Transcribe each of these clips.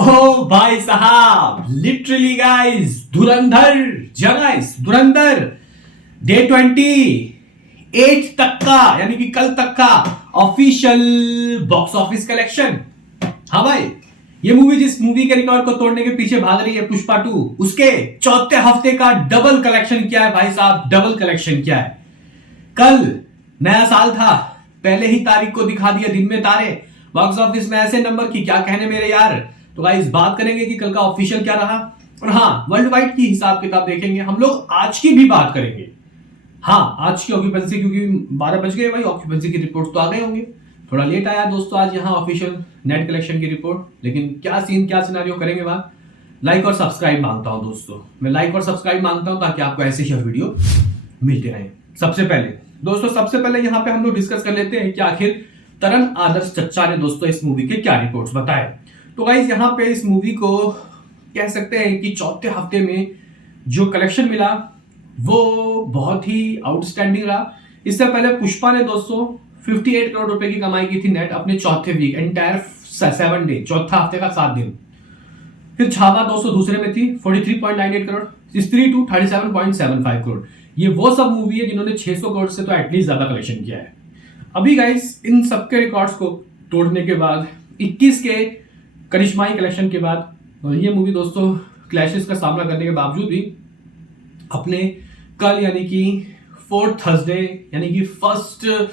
ओ भाई साहब, literally guys, धुरंधर guys, धुरंधर day 28 तक का, यानी कि कल तक का ऑफिशियल बॉक्स ऑफिस कलेक्शन। हाँ भाई, ये मूवी जिस मूवी के रिकॉर्ड को तोड़ने के पीछे भाग रही है, पुष्पा 2, उसके चौथे हफ्ते का डबल कलेक्शन किया है भाई साहब, डबल कलेक्शन किया है। कल नया साल था, पहले ही तारीख को दिखा दिया दिन में तारे, बॉक्स ऑफिस में ऐसे नंबर की क्या कहने मेरे यार। तो गाइस बात करेंगे कि कल का ऑफिशियल क्या रहा, और हाँ वर्ल्ड वाइड की हिसाब किताब देखेंगे हम लोग, आज की भी बात करेंगे। हाँ आज की ऑक्यूपेंसी, क्योंकि 12 बज गए भाई, ऑक्यूपेंसी की रिपोर्ट तो आ गए होंगे। थोड़ा लेट आया दोस्तों आज यहाँ ऑफिशियल नेट कलेक्शन की रिपोर्ट, लेकिन क्या सीन क्या सिनेरियो करेंगे बात। लाइक और सब्सक्राइब मांगता हूं दोस्तों, मैं लाइक और सब्सक्राइब मांगता हूं ताकि आपको ऐसे ही वीडियो मिलते रहे। सबसे पहले यहाँ पे हम लोग डिस्कस कर लेते हैं कि आखिर तरन आदर्श चच्चा ने दोस्तों इस मूवी के क्या रिपोर्ट्स बताए। तो गाइस यहाँ पे इस मूवी को कह सकते हैं कि चौथे हफ्ते में जो कलेक्शन मिला वो बहुत ही आउटस्टैंडिंग रहा। इससे पहले पुष्पा ने दोस्तों 58 करोड़ रुपए की कमाई की थी नेट अपने चौथे वीक, एंटायर 7 डे, चौथा हफ्ते का 7 दिन। फिर छावा दोस्तों दूसरे में थी 43.98 करोड़, स्त्री 2 37.75 करोड़। ये वो सब मूवी है जिन्होंने 600 करोड़ से तो एटलीस्ट ज्यादा कलेक्शन किया है। अभी गाइस इन सबके रिकॉर्ड्स को तोड़ने के बाद 21 के करिश्माई कलेक्शन के बाद ये मूवी दोस्तों क्लैशेस का सामना करने के बावजूद भी अपने कल यानी कि 4th थर्सडे यानी कि 1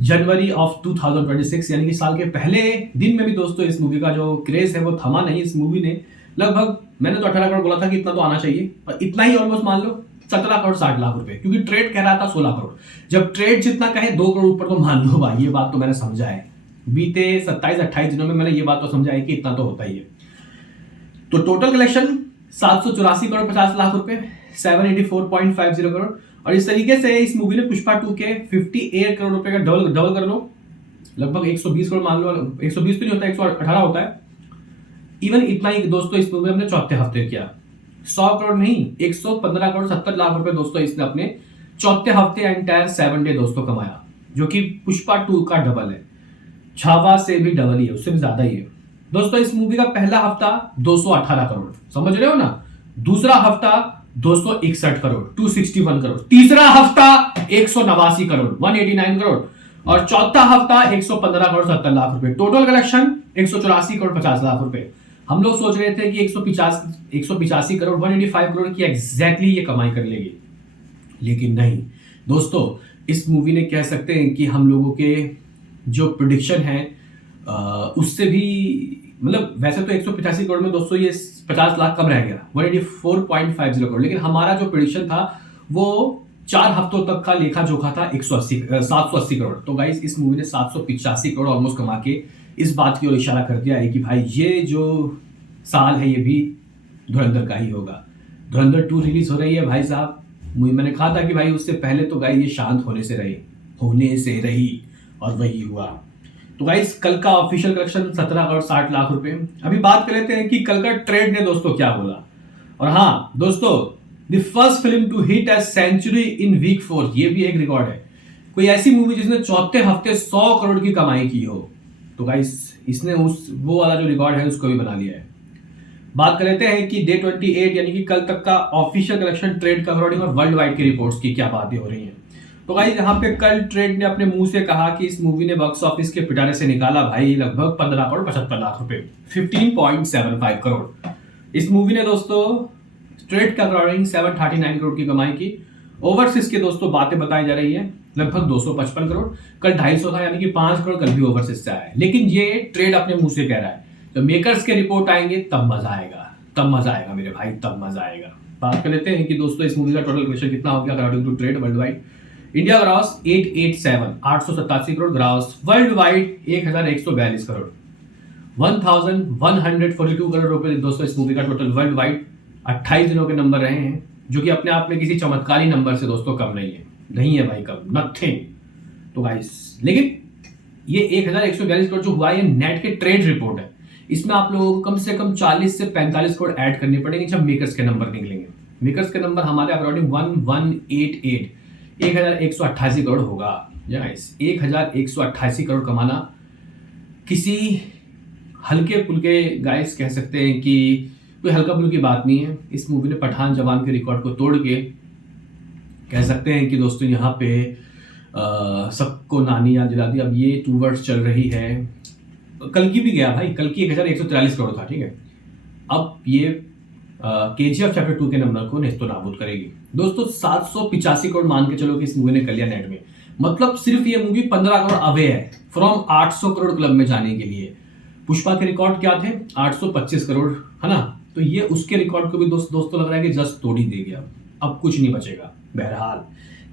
जनवरी ऑफ 2026 यानी कि साल के पहले दिन में भी दोस्तों इस मूवी का जो क्रेज है वो थमा नहीं। इस मूवी ने लगभग, मैंने तो 18 करोड़ बोला था कि इतना तो आना चाहिए, और इतना ही ऑलमोस्ट मान लो 17 करोड़ 60 लाख रुपए, क्योंकि ट्रेड कह रहा था 16 करोड़। जब ट्रेड जितना कहे 2 करोड़ ऊपर तो मान लो भाई, ये बात तो मैंने समझा है। बीते 27-28 दिनों में मैंने ये बात तो समझा है कि इतना तो होता ही है। तो टोटल कलेक्शन 784 करोड़ 50 लाख रुपए, 784.50 करोड़। और इस तरीके से इस मूवी ने पुष्पा 2 के 58 करोड़ रुपए का डबल कर लो, लगभग 120 करोड़ मान लो, 120 तो नहीं होता, 118 होता है। इवन इतना ही दोस्तों इस मूवी में हमने चौथे हफ्ते किया, 100 करोड़ नहीं, 115 करोड़ 70 लाख रुपए दोस्तों इसने अपने चौथे हफ्ते एंटायर 7 डे दोस्तों कमाया, जो कि पुष्पा 2 का डबल है, छावा से भी डबल ही है, उससे भी ज्यादा ही है दोस्तों। इस मूवी का पहला हफ्ता 218 करोड़, समझ रहे हो ना। दूसरा हफ्ता 261 करोड़ 261 करोड़, तीसरा हफ्ता 189 करोड़ 189 करोड़, और चौथा हफ्ता 115 करोड़ 70 लाख रुपए। टोटल कलेक्शन 184 करोड़ 50 लाख रुपए। हम लोग सोच रहे थे कि 185 करोड़ 185 करोड़ की एग्जैक्टली ये कमाई कर लेगी, लेकिन नहीं दोस्तों। इस मूवी ने कह सकते हैं कि हम लोगों के जो प्रेडिक्शन है उससे भी, मतलब वैसे तो 185 करोड़ में दोस्तों ये 50 लाख कम रह गया, 184.50 करोड़, लेकिन हमारा जो प्रेडिक्शन था वो 4 हफ्तों तक का लेखा जोखा था 780 करोड़। तो गाइस इस मूवी ने 785 करोड़ ऑलमोस्ट कमा के इस बात की ओर इशारा कर दिया है कि भाई ये जो साल है ये भी धुरंधर का ही होगा। धुरंधर 2 रिलीज हो रही है भाई साहब, मैंने कहा था कि भाई उससे पहले तो गाइस ये शांत होने से रही, और वही हुआ। तो गाइस कल का ऑफिशियल कलेक्शन 17 करोड़ 60 लाख रुपए। अभी बात कर लेते हैं कि कल का ट्रेड ने दोस्तों क्या बोला। और हाँ दोस्तों, the first film to hit a century in week 4, ये भी एक रिकॉर्ड है, कोई ऐसी मूवी जिसने चौथे हफ्ते 100 करोड़ की कमाई की हो। तो गाइस इसने वो वाला जो रिकॉर्ड है उसको भी बना लिया है। बात कर लेते हैं कि डे 28 यानी कि कल तक का ऑफिशियल कलेक्शन ट्रेड का अकॉर्डिंग और वर्ल्ड वाइड की रिपोर्ट्स की क्या बातें हो रही हैं। तो गाइस यहाँ पे कल ट्रेड ने अपने मुंह से कहा कि इस मूवी ने बॉक्स ऑफिस के पिटारे से निकाला भाई लगभग 15 करोड़ 75 लाख रुपए, 15.75 करोड़। इस मूवी ने दोस्तों ट्रेड का अकॉर्डिंग 739 करोड़ की कमाई की। ओवरसीज के दोस्तों बातें बताई जा रही है लगभग 255 करोड़, कल 250 था, यानी कि 5 करोड़ कल भी ओवरसीज से आया है, लेकिन ये ट्रेड अपने मुंह से कह रहा है। तो मेकर्स के रिपोर्ट आएंगे तब मजा आएगा मेरे भाई, तब मजा आएगा। बात कर लेते हैं कि दोस्तों इस मूवी का टोटल कलेक्शन कितना हो गया according to trade worldwide. India gross 887 crore, gross worldwide 1142 crore, 1142 crore रुपए दोस्तों इस मूवी का टोटल वर्ल्ड वाइड 28 दिनों के नंबर रहे हैं, जो कि अपने आप में किसी चमत्कारी नंबर से दोस्तों कम नहीं है भाई, कम नथिंग। तो गाइस लेकिन ये 1142 करोड़ जो हुआ ये नेट के ट्रेड रिपोर्ट है, इसमें आप लोगों को कम से कम 40 से 45 करोड़ ऐड करने पड़ेंगे जब मेकर्स के नंबर निकलेंगे। मेकर्स के नंबर हमारे अकॉर्डिंग 1188 करोड़ होगा। गाइस 1188 करोड़ कमाना किसी हल्के फुल्के गाइस कह सकते हैं कि कोई हल्का फुल्की बात नहीं है। इस मूवी ने पठान जवान के रिकॉर्ड को तोड़ के कह सकते हैं कि दोस्तों यहाँ पे सबको नानी याद दिला दी। अब ये 2 वर्ड्स चल रही है। कल की भी गया भाई, कल की 1143 करोड़ था, ठीक है। अब ये KGF चैप्टर 2 के नंबर को नेस्तो नाबूद करेगी दोस्तों। 785 करोड़ मान के चलो कि इस मूवी ने कर लिया नेट में। मतलब सिर्फ ये मूवी 15 करोड़ अवे है फ्रॉम 800 करोड़ क्लब में जाने के लिए। पुष्पा के रिकॉर्ड क्या थे? 825 करोड़, है ना। तो ये उसके रिकॉर्ड को भी दोस्तों लग रहा है कि जस्ट तोड़ ही देगी। अब कुछ नहीं बचेगा। बहरहाल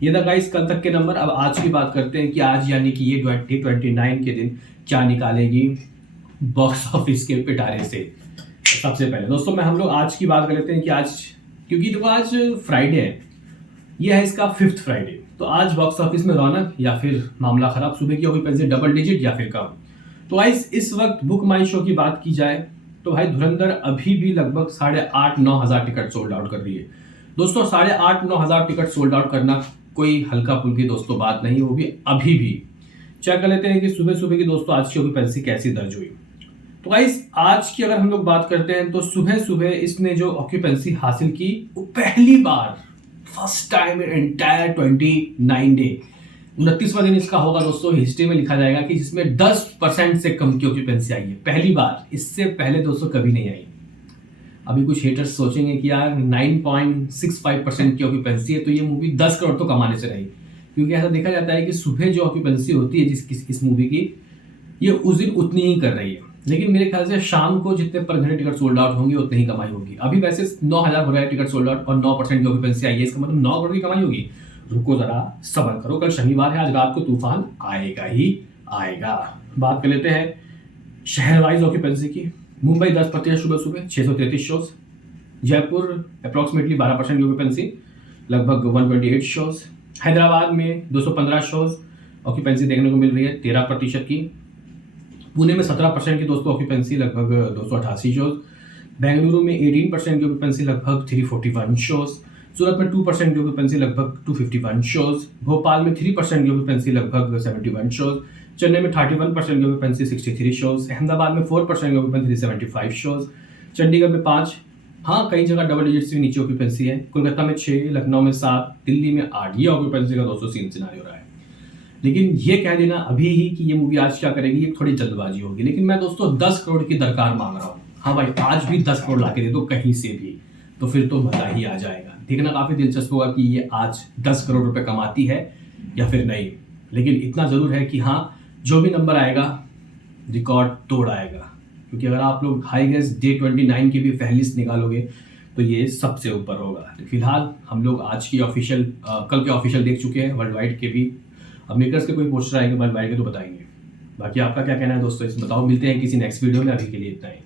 ये था गाइस कल तक के नंबर। अब आज की बात करते हैं कि आज यानी कि ये 2029 के दिन क्या निकालेगी बॉक्स ऑफिस के पिटारे से। सबसे पहले दोस्तों हम लोग आज की बात कर लेते हैं कि आज, क्योंकि देखो आज फ्राइडे है, ये है इसका 5th फ्राइडे। तो आज बॉक्स ऑफिस में रौनक या फिर मामला खराब, सुबह की ऑक्यूपेंसी डबल डिजिट या फिर कम। तो गाइस इस वक्त बुक माई शो की बात की जाए तो भाई धुरंधर अभी भी लगभग 8,500-9 हज़ार टिकट सोल्ड आउट कर रही है दोस्तों। 8,500-9 हज़ार टिकट सोल्ड आउट करना कोई हल्का फुल्की दोस्तों बात नहीं, वो भी अभी भी। चेक कर लेते हैं कि सुबह सुबह की दोस्तों आज की ऑक्यूपेंसी कैसी दर्ज हुई। तो गाइस आज की अगर हम लोग बात करते हैं तो सुबह सुबह इसने जो ऑक्यूपेंसी हासिल की वो पहली बार, first time in entire 29 day, 29वां दिन इसका होगा दोस्तों, हिस्ट्री में लिखा जाएगा कि जिसमें 10% से कम की ऑक्यूपेंसी आई है पहली बार। इससे पहले दोस्तों कभी नहीं आई। अभी कुछ हेटर्स सोचेंगे कि यार 9.65% की ऑक्यूपेंसी है तो ये मूवी 10 करोड़ तो कमाने से रही, क्योंकि ऐसा देखा जाता है कि सुबह जो ऑक्यूपेंसी होती है इस मूवी की, ये उस दिन उतनी ही कर रही है। लेकिन मेरे ख्याल से शाम को जितने पर घंटे टिकट सोल्ड आउट होंगे उतनी ही कमाई होगी। अभी वैसे 9,000 हो रहा है टिकट सोल्ड आउट और 9% की ऑक्यूपेंसी आई है, इसका मतलब 9 करोड़ की कमाई होगी। रुको जरा, सब्र करो, कल शनिवार है, आज रात को तूफान आएगा ही आएगा। बात कर लेते हैं शहर वाइज ऑक्यूपेंसी की। मुंबई 10% सुबह 633 शोज, जयपुर अप्रॉक्सीमेटली 12% की ऑक्यूपेंसी, लगभग 128 शोज, हैदराबाद में 215 शोज ऑक्यूपेंसी देखने को मिल रही है 13% की, पुणे में 17% की दोस्तों ऑक्यूपेंसी, लगभग 288 शोज, बेंगलुरु में 18% की ऑक्यूपेंसी, लगभग 341 शोज, सूरत में 2% की ऑक्यूपेंसी, लगभग 251 शोज, भोपाल में 3% की ऑक्यूपेंसी, लगभग 71 शोज, चेन्नई में 31% की ऑक्यूपेंसी, 63 शोज, अहमदाबाद में 4% की ऑक्यूपेंसी, 75 शोज, चंडीगढ़ में 5, हाँ कई जगह डबल डिजिट से भी नीचे ऑक्यूपेंसी है, कोलकाता में 6, लखनऊ में 7, दिल्ली में 8। ये ऑक्यूपेंसी का दोस्तों सीन सिनारियो रहा है। लेकिन ये कह देना अभी ही कि ये मूवी आज क्या करेगी, ये थोड़ी जल्दबाजी होगी। लेकिन मैं दोस्तों 10 करोड़ की दरकार मांग रहा हूँ। हाँ भाई, आज भी 10 करोड़ ला के दे दो कहीं से भी, तो फिर तो मजा ही आ जाएगा। देखना काफी दिलचस्प होगा कि ये आज 10 करोड़ रुपए कमाती है या फिर नहीं। लेकिन इतना जरूर है कि हाँ, जो भी नंबर आएगा रिकॉर्ड तोड़ आएगा, क्योंकि अगर आप लोग हाई गेस डे 29 की भी फहरिस्त निकालोगे तो ये सबसे ऊपर होगा। तो फिलहाल हम लोग आज की ऑफिशियल, कल के ऑफिशियल देख चुके हैं, वर्ल्ड वाइड के भी। अब मेकर्स के कोई पोस्टर आएंगे वर्ल्ड वाइड के तो बताएंगे। बाकी आपका क्या कहना है दोस्तों, इस बताओ। मिलते हैं किसी नेक्स्ट वीडियो में, अभी के लिए इतना ही।